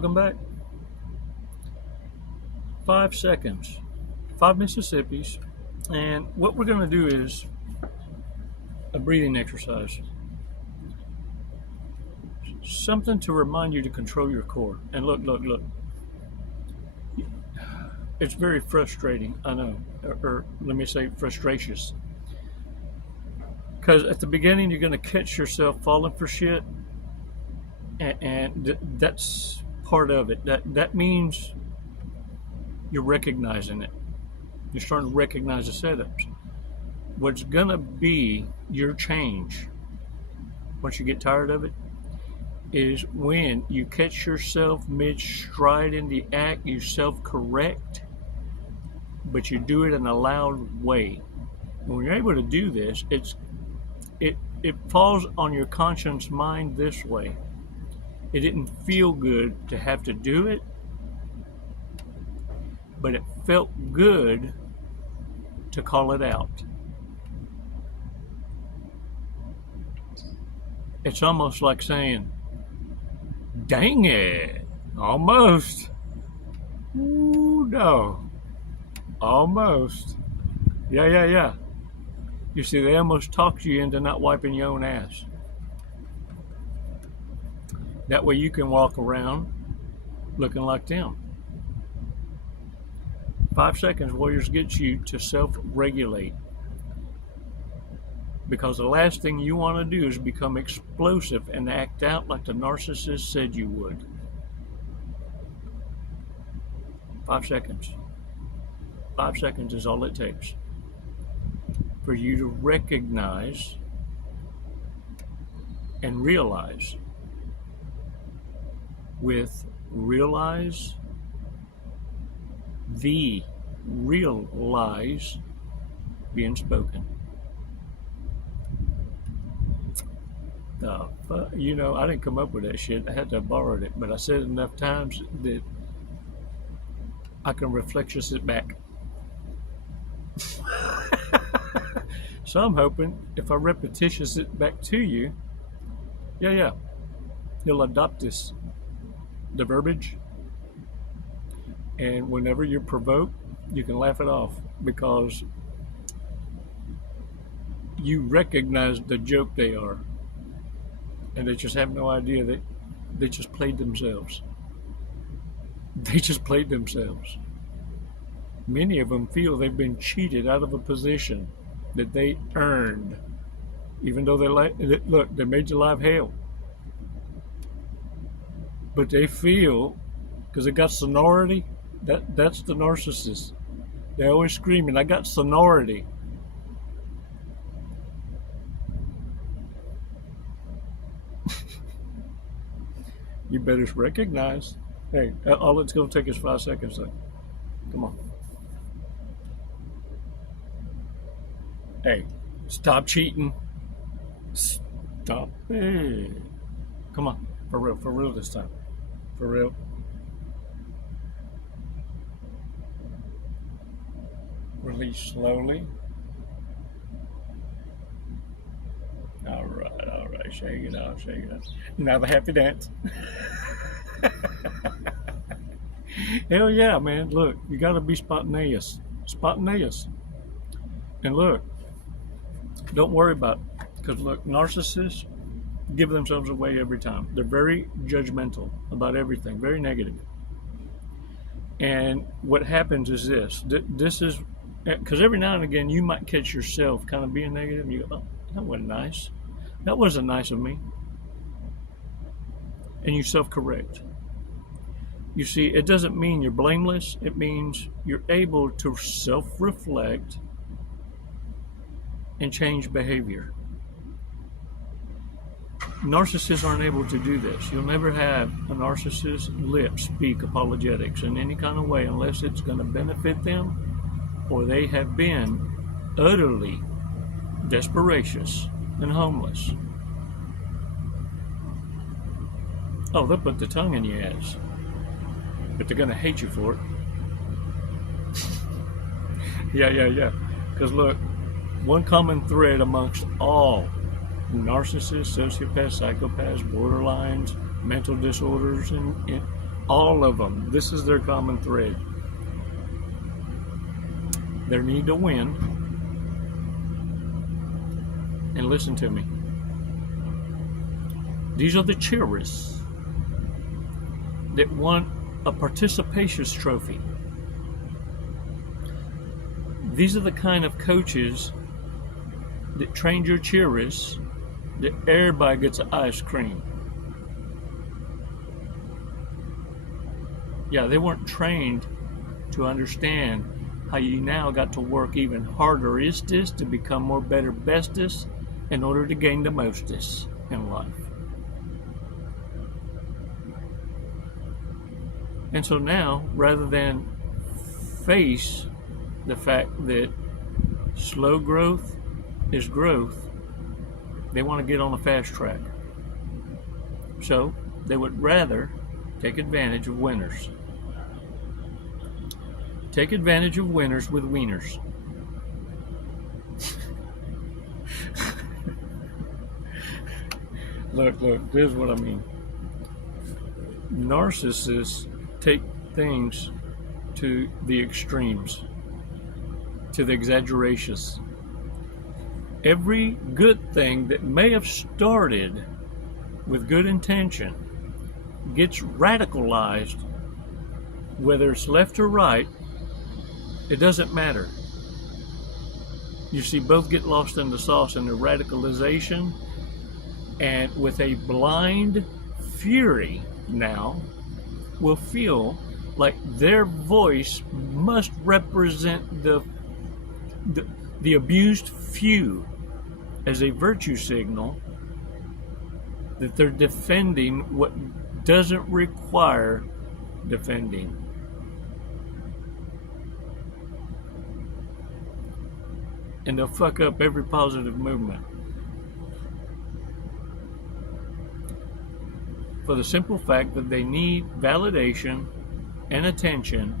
Welcome back. 5 seconds, 5 Mississippis, and what we're going to do is a breathing exercise. Something to remind you to control your core. And look. It's very frustrating, I know, or let me say frustratious. Because at the beginning, you're going to catch yourself falling for shit, and that's part of it. That means you're recognizing it. You're starting to recognize the setups. What's going to be your change, once you get tired of it, is when you catch yourself mid-stride in the act, you self-correct, but you do it in a loud way. And when you're able to do this, it falls on your conscious mind this way. It didn't feel good to have to do it, but it felt good to call it out. It's almost like saying, dang it, almost. Ooh, no, almost. Yeah. You see, they almost talked you into not wiping your own ass. That way you can walk around looking like them. 5 seconds, Warriors, gets you to self-regulate. Because the last thing you want to do is become explosive and act out like the narcissist said you would. 5 seconds. 5 seconds is all it takes for you to recognize and realize, with realize, the real lies being spoken. You know, I didn't come up with that shit. I had to have borrowed it, but I said it enough times that I can reflexious it back. So I'm hoping if I repetitious it back to you, you'll adopt this, the verbiage, and whenever you're provoked, you can laugh it off because you recognize the joke they are, and they just have no idea that they just played themselves. They just played themselves. Many of them feel they've been cheated out of a position that they earned, even though they made your life hell. But they feel, because they got sonority, that's the narcissist. They're always screaming, I got sonority. You better recognize. Hey, all it's going to take is 5 seconds, though. Come on. Hey, stop cheating. Stop. Hey. Come on. For real this time. For real. Release slowly. All right. Shake it out. Now the happy dance. Hell yeah, man. Look, you got to be spontaneous. And look, don't worry about it. Because look, narcissists give themselves away every time. They're very judgmental about everything, very negative. And what happens is this is, because every now and again you might catch yourself kind of being negative and you go, oh, that wasn't nice. That wasn't nice of me. And you self-correct. You see, it doesn't mean you're blameless. It means you're able to self-reflect and change behavior. Narcissists aren't able to do this. You'll never have a narcissist's lips speak apologetics in any kind of way unless it's going to benefit them or they have been utterly desperatious and homeless. Oh, they'll put the tongue in your ass, but they're going to hate you for it. Yeah. Because look, one common thread amongst all narcissists, sociopaths, psychopaths, borderlines, mental disorders, and All of them. This is their common thread. Their need to win. And listen to me. These are the cheerers that want a participations trophy. These are the kind of coaches that train your cheerers that everybody gets ice cream. Yeah, they weren't trained to understand how you now got to work even harder is this to become more better bestest in order to gain the mostest in life. And so now, rather than face the fact that slow growth is growth, they want to get on the fast track. So they would rather take advantage of winners. Take advantage of winners with wieners. Look, this is what I mean. Narcissists take things to the extremes, to the exaggeratious. Every good thing that may have started with good intention gets radicalized, whether it's left or right, it doesn't matter. You see, both get lost in the sauce in the radicalization, and with a blind fury now will feel like their voice must represent the abused few as a virtue signal that they're defending what doesn't require defending. And they'll fuck up every positive movement. For the simple fact that they need validation and attention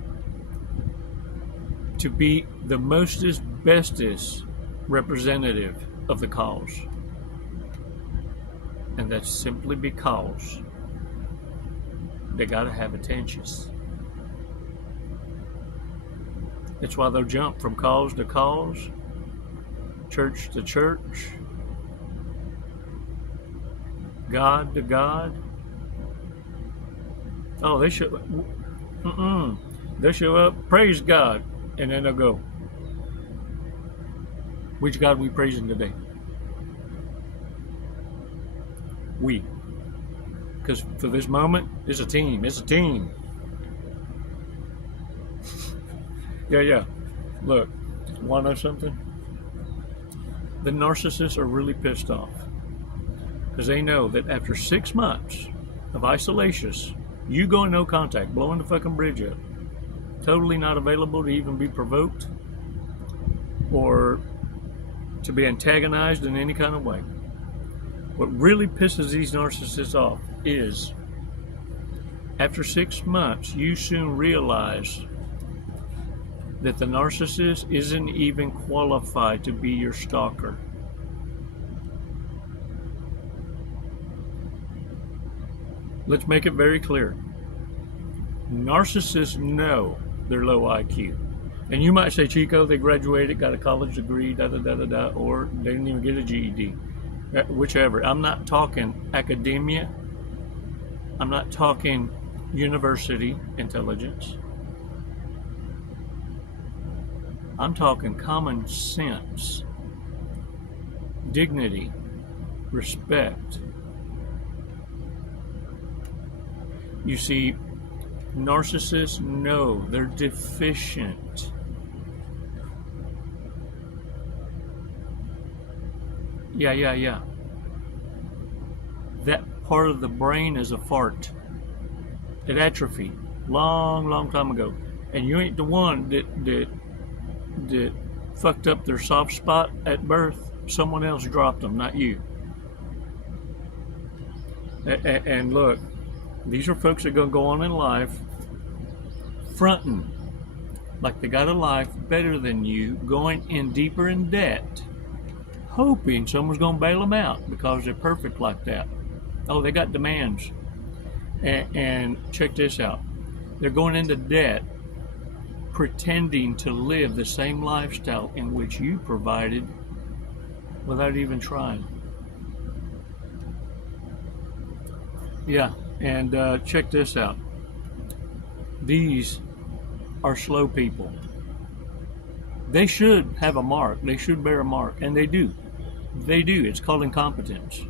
to be the mostest, bestest representative of the cause. And that's simply because they gotta have attention. It's why they'll jump from cause to cause, church to church, God to God. Oh, they show up, praise God, and then they'll go, which God we praising today? We. Because for this moment, it's a team. Yeah. Look, want to know something? The narcissists are really pissed off because they know that after 6 months of isolation, you going no contact, blowing the fucking bridge up, totally not available to even be provoked or to be antagonized in any kind of way. What really pisses these narcissists off is after 6 months, you soon realize that the narcissist isn't even qualified to be your stalker. Let's make it very clear. Narcissists know they're low IQ. And you might say, Chico, they graduated, got a college degree, or they didn't even get a GED. Whichever. I'm not talking academia. I'm not talking university intelligence. I'm talking common sense, dignity, respect. You see, narcissists know they're deficient. Yeah. That part of the brain is a fart. It atrophied long time ago. And you ain't the one that fucked up their soft spot at birth. Someone else dropped them, not you. And look, these are folks that are going to go on in life fronting like they got a life better than you, going in deeper in debt, hoping someone's going to bail them out because they're perfect like that. Oh, they got demands. And check this out. They're going into debt, pretending to live the same lifestyle in which you provided without even trying. Yeah, and check this out. These are slow people. They should have a mark. They should bear a mark, and they do. They do. It's called incompetence.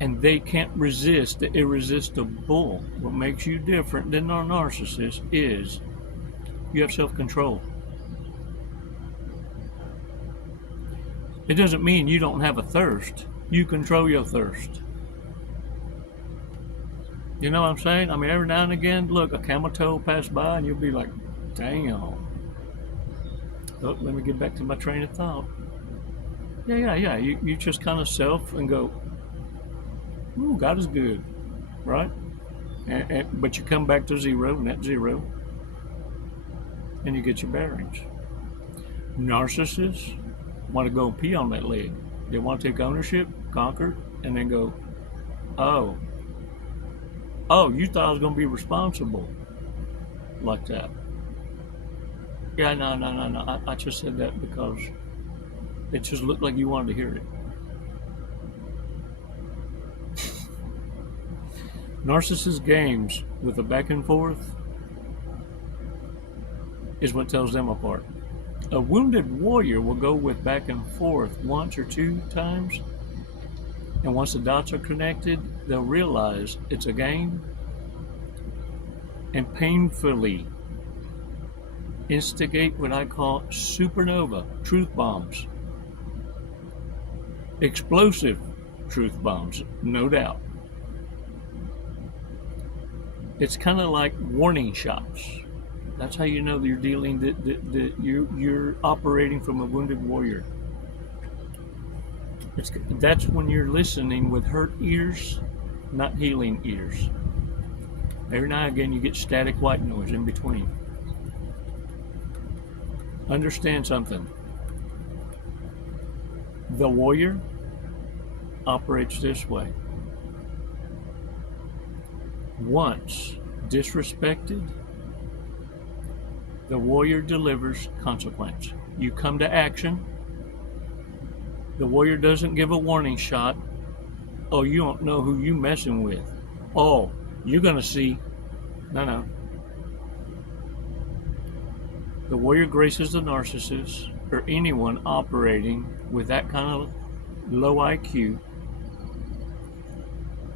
And they can't resist the irresistible. What makes you different than our narcissist is you have self-control. It doesn't mean you don't have a thirst. You control your thirst. You know what I'm saying? I mean, every now and again, look, a camel toe will pass by and you'll be like, damn. Oh, let me get back to my train of thought. Yeah. You just kind of self and go, ooh, God is good, right? But you come back to zero, net zero, and you get your bearings. Narcissists want to go pee on that leg. They want to take ownership, conquer, and then go, oh, you thought I was going to be responsible like that. Yeah, no. I just said that because it just looked like you wanted to hear it. Narcissist games with the back and forth is what tells them apart. A wounded warrior will go with back and forth once or two times, and once the dots are connected, they'll realize it's a game and painfully instigate what I call supernova truth bombs. Explosive truth bombs, no doubt. It's kind of like warning shots. That's how you know that you're dealing, that you're operating from a wounded warrior. That's when you're listening with hurt ears, not healing ears. Every now and again you get static white noise in between. Understand something. The warrior operates this way. Once disrespected, the warrior delivers consequence. You come to action. The warrior doesn't give a warning shot. Oh, you don't know who you messing with. Oh, you're going to see. No. The warrior graces the narcissist or anyone operating with that kind of low IQ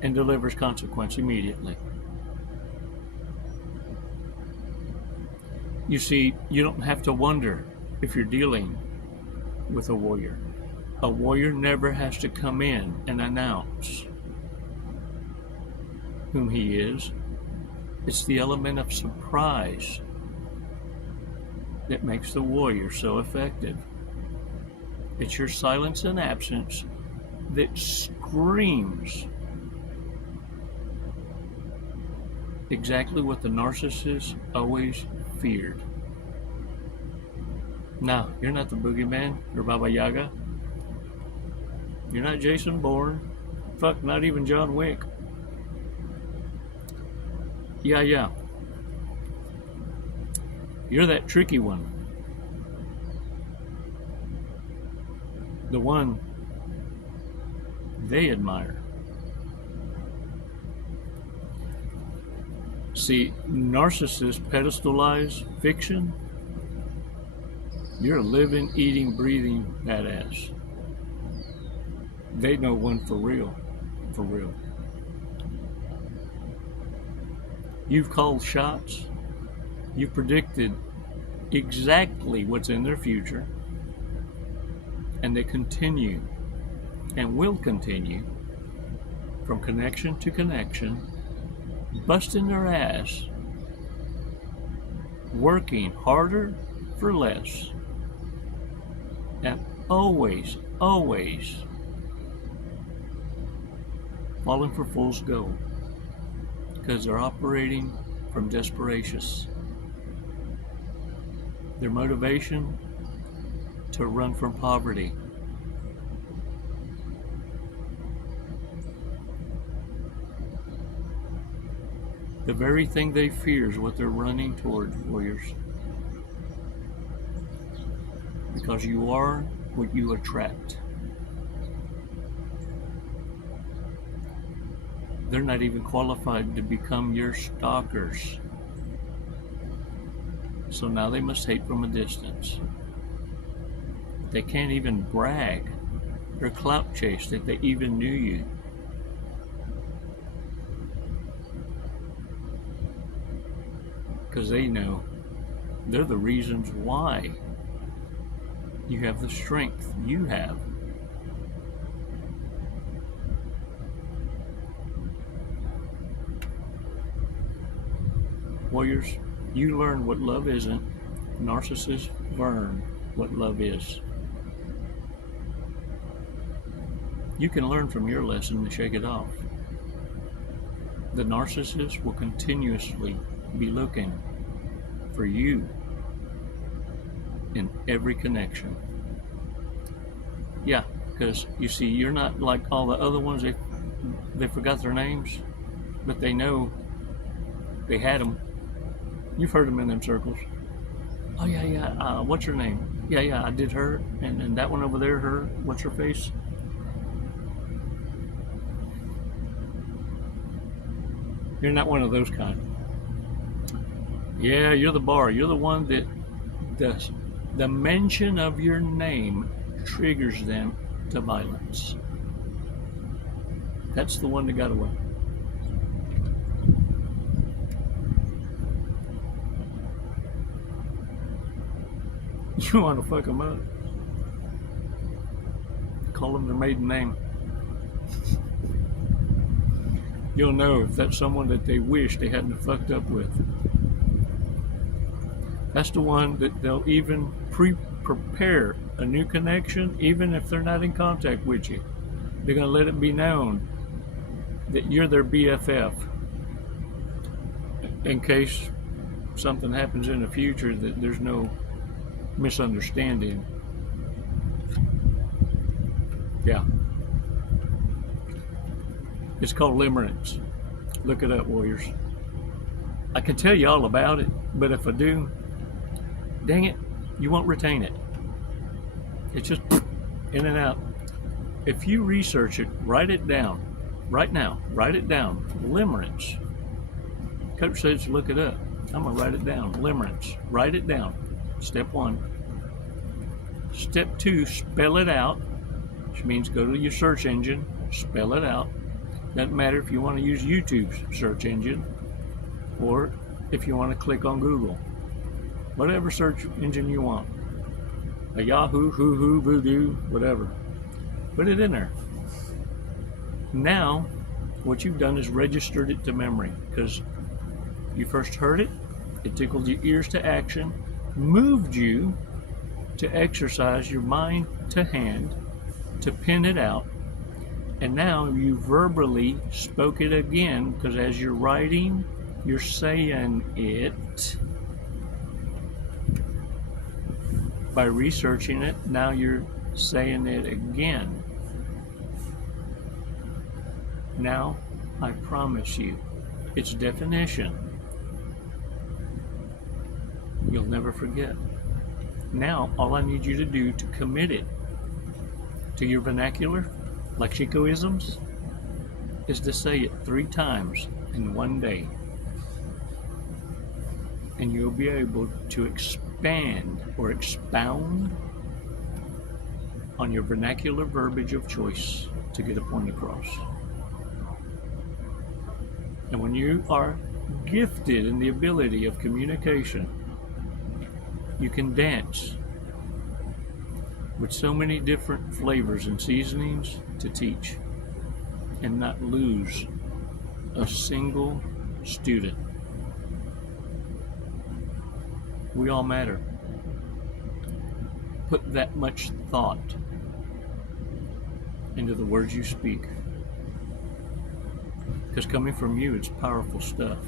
and delivers consequence immediately. You see, you don't have to wonder if you're dealing with a warrior. A warrior never has to come in and announce whom he is. It's the element of surprise that makes the warrior so effective. It's your silence and absence that screams exactly what the narcissist always feared. Now, you're not the boogeyman or Baba Yaga. You're not Jason Bourne. Fuck, not even John Wick. Yeah. You're that tricky one. The one they admire. See, narcissists pedestalize fiction. You're a living, eating, breathing badass. They know one for real. For real. You've called shots. You've predicted exactly what's in their future. And they continue and will continue from connection to connection, busting their ass, working harder for less, and always falling for fool's gold because they're operating from desperation. Their motivation to run from poverty. The very thing they fear is what they're running towards, warriors. Because you are what you attract. They're not even qualified to become your stalkers. So now they must hate from a distance. They can't even brag or clout chase that they even knew you. Because they know they're the reasons why you have the strength you have. Warriors, you learn what love isn't. Narcissists learn what love is. You can learn from your lesson to shake it off. The narcissist will continuously be looking for you in every connection. Yeah, because you see, you're not like all the other ones. They forgot their names, but they know they had them. You've heard them in them circles. Oh yeah, what's her name? Yeah, I did her, and that one over there, her, what's her face? You're not one of those kind. Yeah, you're the bar. You're the one that the mention of your name triggers them to violence. That's the one that got away. You want to fuck them up? Call them their maiden name. You'll know if that's someone that they wish they hadn't fucked up with. That's the one that they'll even prepare a new connection, even if they're not in contact with you. They're going to let it be known that you're their BFF in case something happens in the future, that there's no misunderstanding. Yeah. It's called limerence. Look it up, warriors. I can tell you all about it, but if I do, dang it, you won't retain it. It's just in and out. If you research it, write it down. Right now, write it down. Limerence. Coach says look it up. I'm going to write it down. Limerence. Write it down. Step 1. Step 2, spell it out, which means go to your search engine, spell it out. Doesn't matter if you want to use YouTube's search engine or if you want to click on Google. Whatever search engine you want. A Yahoo, Hoo-Hoo, Voodoo, whatever. Put it in there. Now, what you've done is registered it to memory, because you first heard it, it tickled your ears to action, moved you to exercise your mind to hand, to pin it out, and now you verbally spoke it again, because as you're writing, you're saying it. By researching it, now you're saying it again. Now, I promise you, its definition, you'll never forget. Now, all I need you to do to commit it to your vernacular, lexicoisms, is to say it 3 times in one day. And you'll be able to expand or expound on your vernacular verbiage of choice to get a point across. And when you are gifted in the ability of communication, you can dance with so many different flavors and seasonings to teach and not lose a single student. We all matter. Put that much thought into the words you speak, because coming from you, it's powerful stuff.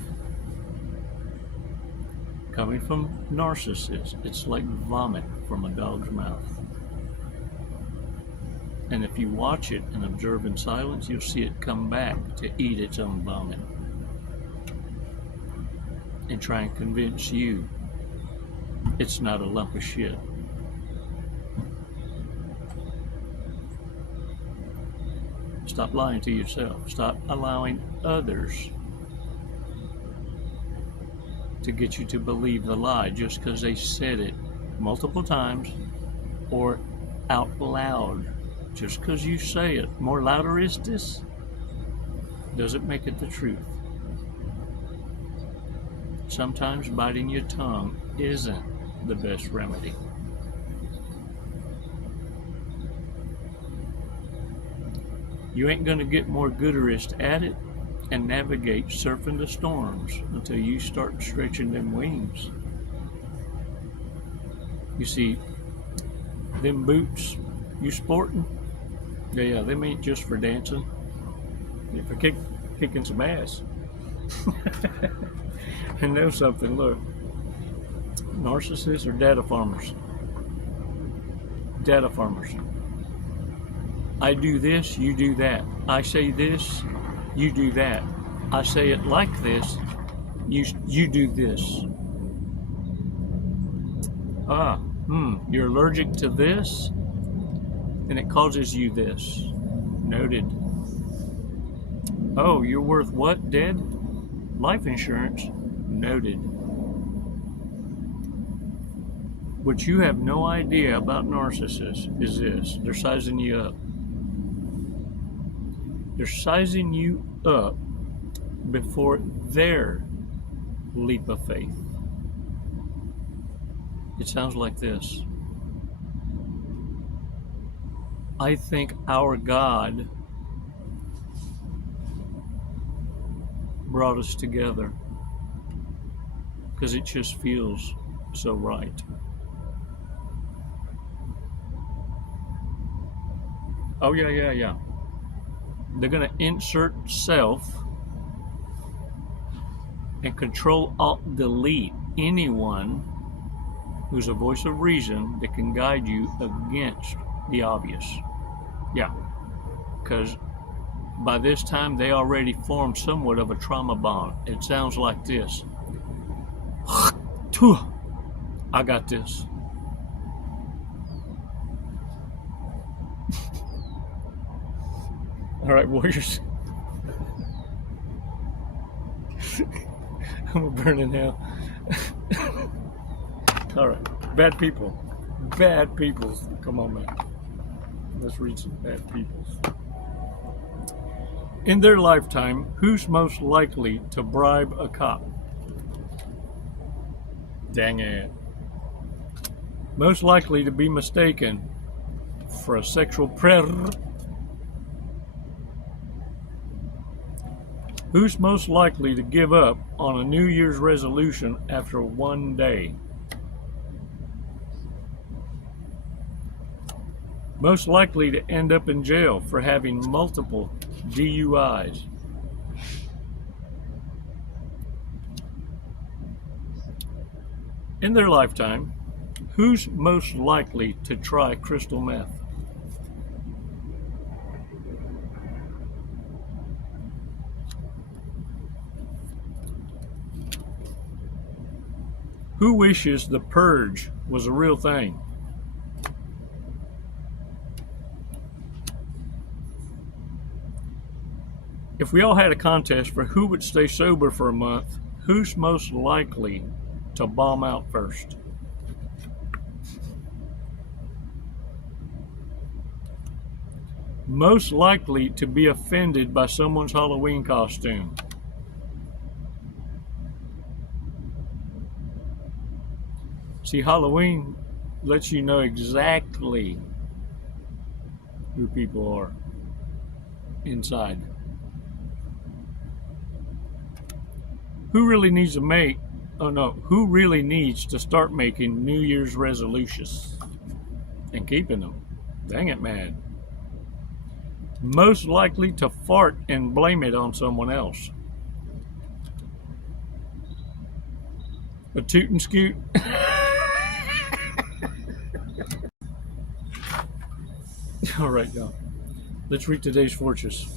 Coming from narcissists, it's like vomit from a dog's mouth. And if you watch it and observe in silence, you'll see it come back to eat its own vomit. and try and convince you it's not a lump of shit. Stop lying to yourself. Stop allowing others to get you to believe the lie just because they said it multiple times or out loud. Just because you say it more louder is this doesn't make it the truth. Sometimes biting your tongue isn't the best remedy. You ain't gonna get more gooderist at it and navigate surfing the storms until you start stretching them wings. You see, them boots you sporting, yeah, them ain't just for dancing. They're for kicking some ass. And know something, look, narcissists are data farmers. Data farmers. I do this, you do that. I say this, you do that. I say it like this, you do this. You're allergic to this, and it causes you this. Noted. Oh, you're worth what, dead? Life insurance. Noted. What you have no idea about narcissists is this. They're sizing you up. They're sizing you up before their leap of faith. It sounds like this. I think our God brought us together because it just feels so right. Oh, yeah. They're going to insert self and Control-Alt-Delete anyone who's a voice of reason that can guide you against the obvious. Yeah, because by this time they already formed somewhat of a trauma bond. It sounds like this. I got this. All right, warriors. I'm a burning hell. All right, bad people. Bad people. Come on, man. Let's read some bad people. In their lifetime, who's most likely to bribe a cop? Dang it. Most likely to be mistaken for a sexual predator. Who's most likely to give up on a New Year's resolution after one day? Most likely to end up in jail for having multiple DUIs. In their lifetime, who's most likely to try crystal meth? Who wishes the purge was a real thing? If we all had a contest for who would stay sober for a month, who's most likely to bomb out first? Most likely to be offended by someone's Halloween costume? See, Halloween lets you know exactly who people are inside. Who really needs to start making New Year's resolutions and keeping them? Dang it, man. Most likely to fart and blame it on someone else. A toot and scoot. All right, y'all. Let's read today's fortress.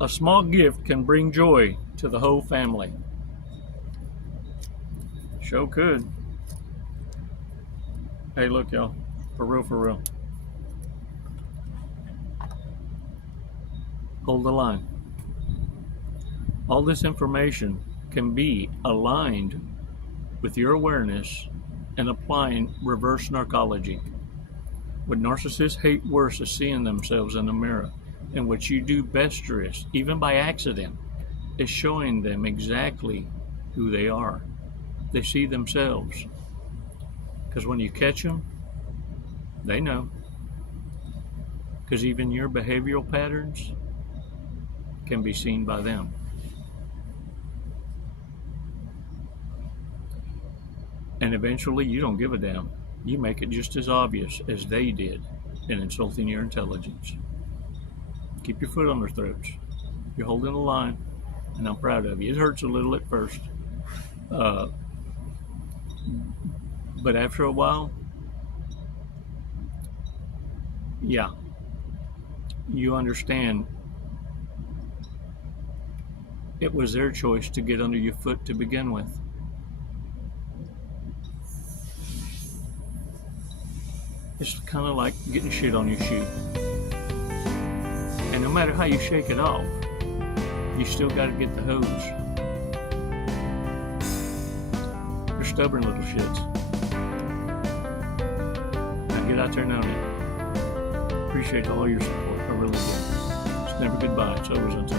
A small gift can bring joy to the whole family. Sure could. Hey, look, y'all. For real, for real. Hold the line. All this information can be aligned with your awareness and applying reverse narcology. What narcissists hate worse is seeing themselves in the mirror. And what you do best, even by accident, is showing them exactly who they are. They see themselves. Because when you catch them, they know. Because even your behavioral patterns can be seen by them. And eventually you don't give a damn. You make it just as obvious as they did in insulting your intelligence. Keep your foot on their throats. You're holding the line, and I'm proud of you. It hurts a little at first. But after a while, yeah, you understand it was their choice to get under your foot to begin with. It's kind of like getting shit on your shoe. And no matter how you shake it off, you still got to get the hose. They're stubborn little shits. Now get out there and own it. Appreciate all your support. I really do. It's never goodbye. It's always until.